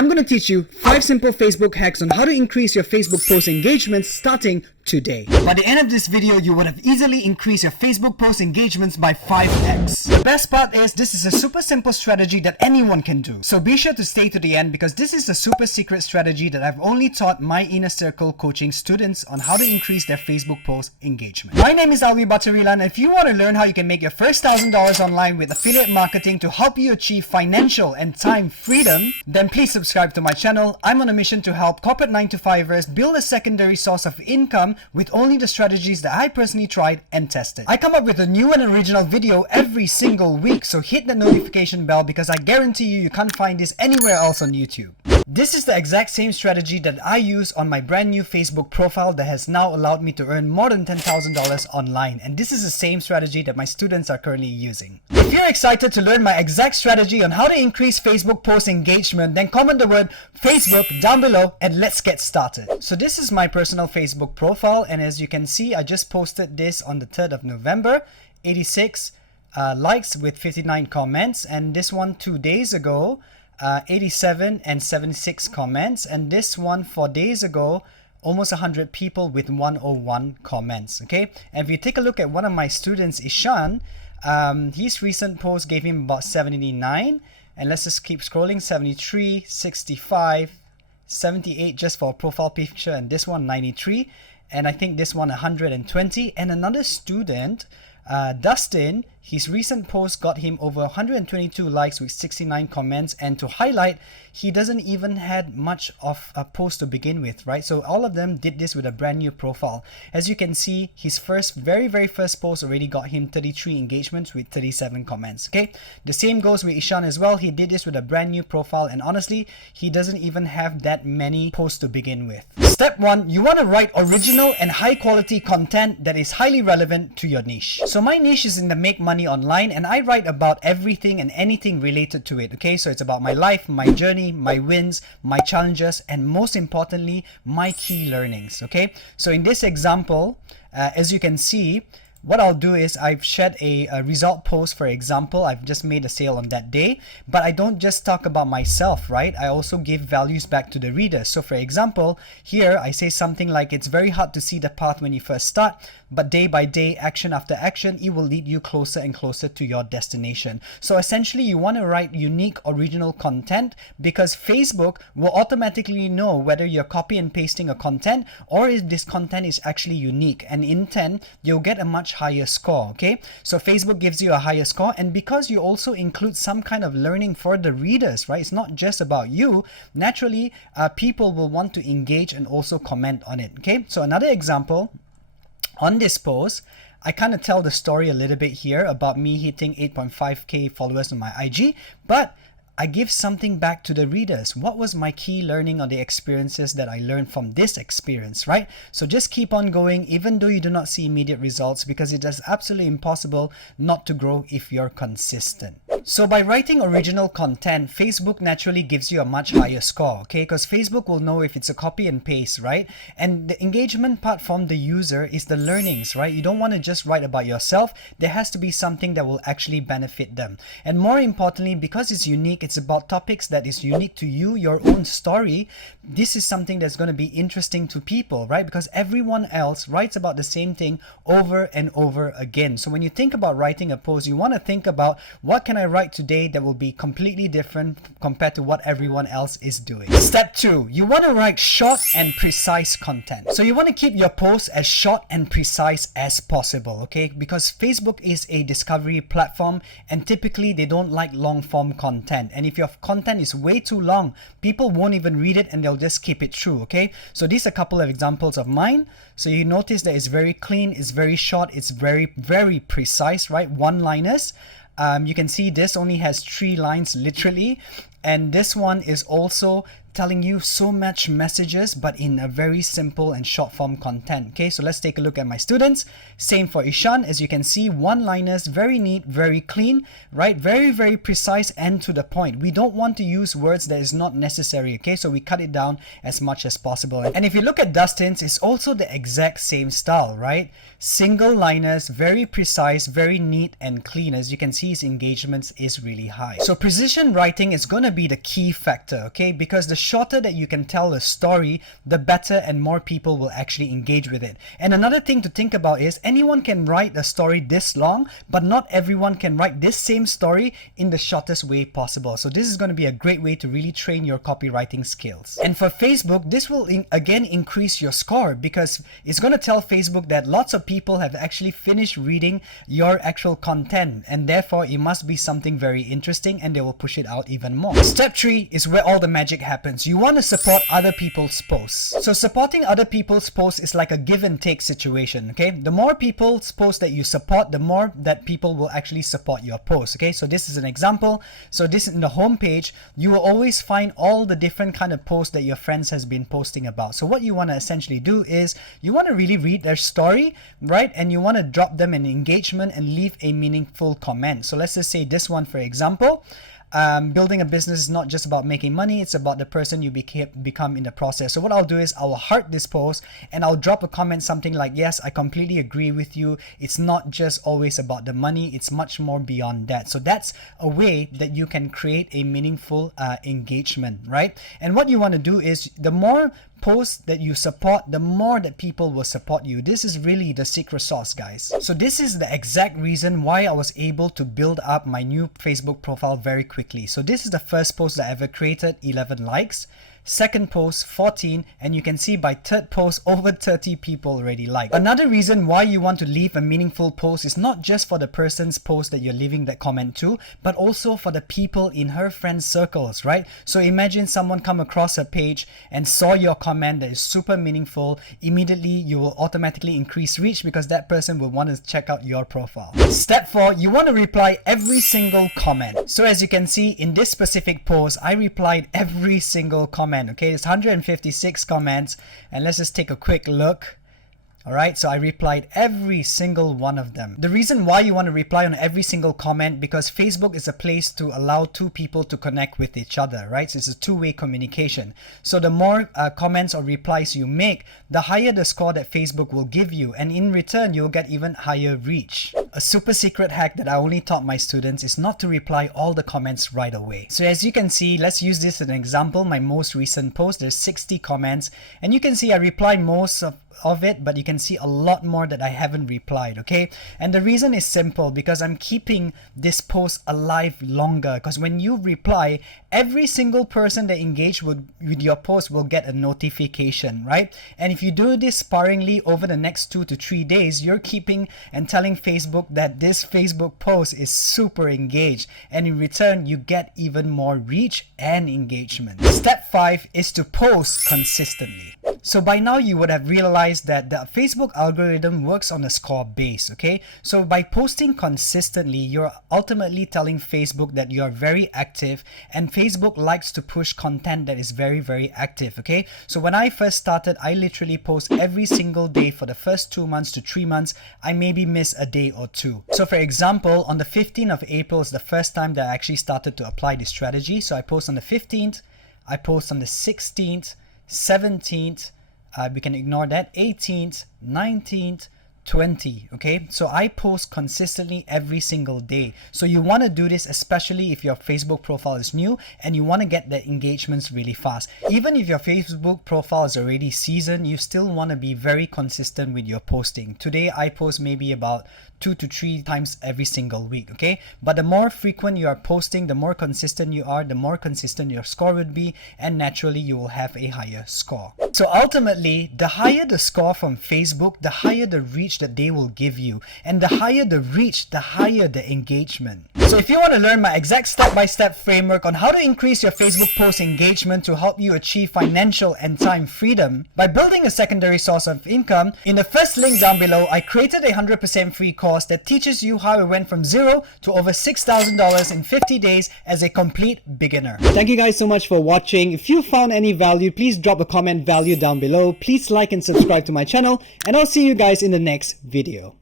I'm going to teach you 5 simple Facebook hacks on how to increase your Facebook post engagements starting today. By the end of this video, you would have easily increased your Facebook post engagements by 5x. The best part is this is a super simple strategy that anyone can do. So be sure to stay to the end because this is a super secret strategy that I've only taught my inner circle coaching students on how to increase their Facebook post engagement. My name is Alvi Batarilan, and if you want to learn how you can make your first $1,000 online with affiliate marketing to help you achieve financial and time freedom, then please subscribe to my channel. I'm on a mission to help corporate 9-to-5ers build a secondary source of income with only the strategies that I personally tried and tested. I come up with a new and original video every single week, so hit the notification bell because I guarantee you can't find this anywhere else on YouTube. This is the exact same strategy that I use on my brand new Facebook profile that has now allowed me to earn more than $10,000 online, and this is the same strategy that my students are currently using. If you're excited to learn my exact strategy on how to increase Facebook post engagement, then comment the word Facebook down below and let's get started. So this is my personal Facebook profile, and as you can see, I just posted this on the 3rd of November, 86 likes with 59 comments, and this one 2 days ago, 87 and 76 comments, and this one 4 days ago, almost 100 people with 101 comments. Okay, and if you take a look at one of my students, Ishan, his recent post gave him about 79, and let's just keep scrolling, 73, 65, 78 just for a profile picture, and this one 93, and I think this one 120. And another student, Dustin, his recent post got him over 122 likes with 69 comments, and to highlight, he doesn't even had much of a post to begin with, right? So all of them did this with a brand new profile. As you can see, his very first post already got him 33 engagements with 37 comments. Okay, the same goes with Ishan as well. He did this with a brand new profile, and honestly, he doesn't even have that many posts to begin with. Step 1, you want to write original and high quality content that is highly relevant to your niche. So my niche is in the make money online, and I write about everything and anything related to it. Okay, so it's about my life, my journey, my wins, my challenges, and most importantly, my key learnings. Okay, so in this example, as you can see, what I'll do is I've shared a result post. For example, I've just made a sale on that day, but I don't just talk about myself, right? I also give values back to the readers. So for example, here I say something like, it's very hard to see the path when you first start, but day by day, action after action, it will lead you closer and closer to your destination. So essentially, you want to write unique, original content because Facebook will automatically know whether you're copy and pasting a content or if this content is actually unique, and in 10, you'll get a much higher score. Okay, so Facebook gives you a higher score, and because you also include some kind of learning for the readers, right? It's not just about you. Naturally, people will want to engage and also comment on it. Okay, so another example. On this post, I kind of tell the story a little bit here about me hitting 8.5k followers on my IG, but I give something back to the readers. What was my key learning or the experiences that I learned from this experience, right? So just keep on going even though you do not see immediate results, because it is absolutely impossible not to grow if you're consistent. So by writing original content, Facebook naturally gives you a much higher score, okay? Because Facebook will know if it's a copy and paste, right? And the engagement part from the user is the learnings, right? You don't want to just write about yourself. There has to be something that will actually benefit them. And more importantly, because it's unique, it's about topics that is unique to you, your own story. This is something that's going to be interesting to people, right? Because everyone else writes about the same thing over and over again. So when you think about writing a post, you want to think about, what can I write today that will be completely different compared to what everyone else is doing. Step 2, you want to write short and precise content. So you want to keep your posts as short and precise as possible, okay? Because Facebook is a discovery platform, and typically they don't like long form content. And if your content is way too long, people won't even read it and they'll just skip it through, okay? So these are a couple of examples of mine. So you notice that it's very clean, it's very short, it's very precise, right? One-liners. You can see this only has 3 lines literally, and this one is also telling you so much messages but in a very simple and short form content. Okay, so let's take a look at my students. Same for Ishan. As you can see, one-liners, very neat, very clean, right? Very precise and to the point. We don't want to use words that is not necessary. Okay, so we cut it down as much as possible. And if you look at Dustin's, it's also the exact same style, right? Single liners, very precise, very neat and clean. As you can see, his engagements is really high. So precision writing is going to be the key factor, okay? Because the shorter that you can tell a story, the better and more people will actually engage with it. And another thing to think about is anyone can write a story this long, but not everyone can write this same story in the shortest way possible. So this is going to be a great way to really train your copywriting skills. And for Facebook, this will again increase your score because it's going to tell Facebook that lots of people have actually finished reading your actual content, and therefore it must be something very interesting and they will push it out even more. Step 3 is where all the magic happens. You want to support other people's posts. So supporting other people's posts is like a give and take situation, okay? The more people's posts that you support, the more that people will actually support your post, okay? So this is an example. So this in the home page, you will always find all the different kind of posts that your friends has been posting about. So what you want to essentially do is you want to really read their story, right? And you want to drop them an engagement and leave a meaningful comment. So let's just say this one, for example. Building a business is not just about making money, it's about the person you become in the process. So what I'll do is I'll heart this post and I'll drop a comment something like, yes, I completely agree with you. It's not just always about the money, it's much more beyond that. So that's a way that you can create a meaningful engagement, right? And what you want to do is the more posts that you support, the more that people will support you. This is really the secret sauce, guys. So this is the exact reason why I was able to build up my new Facebook profile very quickly. So this is the first post that I ever created, 11 likes. Second post, 14, and you can see by third post, over 30 people already liked. Another reason why you want to leave a meaningful post is not just for the person's post that you're leaving that comment to, but also for the people in her friend circles, right? So imagine someone come across her page and saw your comment that is super meaningful. Immediately, you will automatically increase reach because that person will want to check out your profile. Step 4, you want to reply every single comment. So as you can see in this specific post, I replied every single comment. Okay, there's 156 comments, and let's just take a quick look. Alright, so I replied every single one of them. The reason why you want to reply on every single comment, because Facebook is a place to allow two people to connect with each other, right? So it's a two-way communication. So the more comments or replies you make, the higher the score that Facebook will give you, and in return, you'll get even higher reach. A super secret hack that I only taught my students is not to reply all the comments right away. So as you can see, let's use this as an example. My most recent post, there's 60 comments, and you can see I replied most of it, but you can see a lot more that I haven't replied, okay? And the reason is simple, because I'm keeping this post alive longer, because when you reply, every single person that engaged with your post will get a notification, right? And if you do this sparingly over the next 2 to 3 days, you're keeping and telling Facebook that this Facebook post is super engaged, and in return you get even more reach and engagement. Step 5 is to post consistently. So by now you would have realized that the Facebook algorithm works on a score base, okay? So by posting consistently, you're ultimately telling Facebook that you're very active, and Facebook likes to push content that is very active, okay? So when I first started, I literally post every single day for the first 2 months to 3 months. I maybe miss a day or two. So for example, on the 15th of April is the first time that I actually started to apply this strategy. So I post on the 15th, I post on the 16th, 17th, we can ignore that, 18th, 19th, 20, okay? So I post consistently every single day. So you want to do this especially if your Facebook profile is new and you want to get the engagements really fast. Even if your Facebook profile is already seasoned, you still want to be very consistent with your posting. Today I post maybe about 2 to 3 times every single week, okay? But the more frequent you are posting, the more consistent you are, the more consistent your score would be, and naturally you will have a higher score. So ultimately, the higher the score from Facebook, the higher the reach that they will give you, and the higher the reach, the higher the engagement. So if you want to learn my exact step-by-step framework on how to increase your Facebook post engagement to help you achieve financial and time freedom by building a secondary source of income, in the first link down below, I created a 100% free course that teaches you how I went from zero to over $6,000 in 50 days as a complete beginner. Thank you guys so much for watching. If you found any value, please drop a comment value down below. Please like and subscribe to my channel, and I'll see you guys in the next video.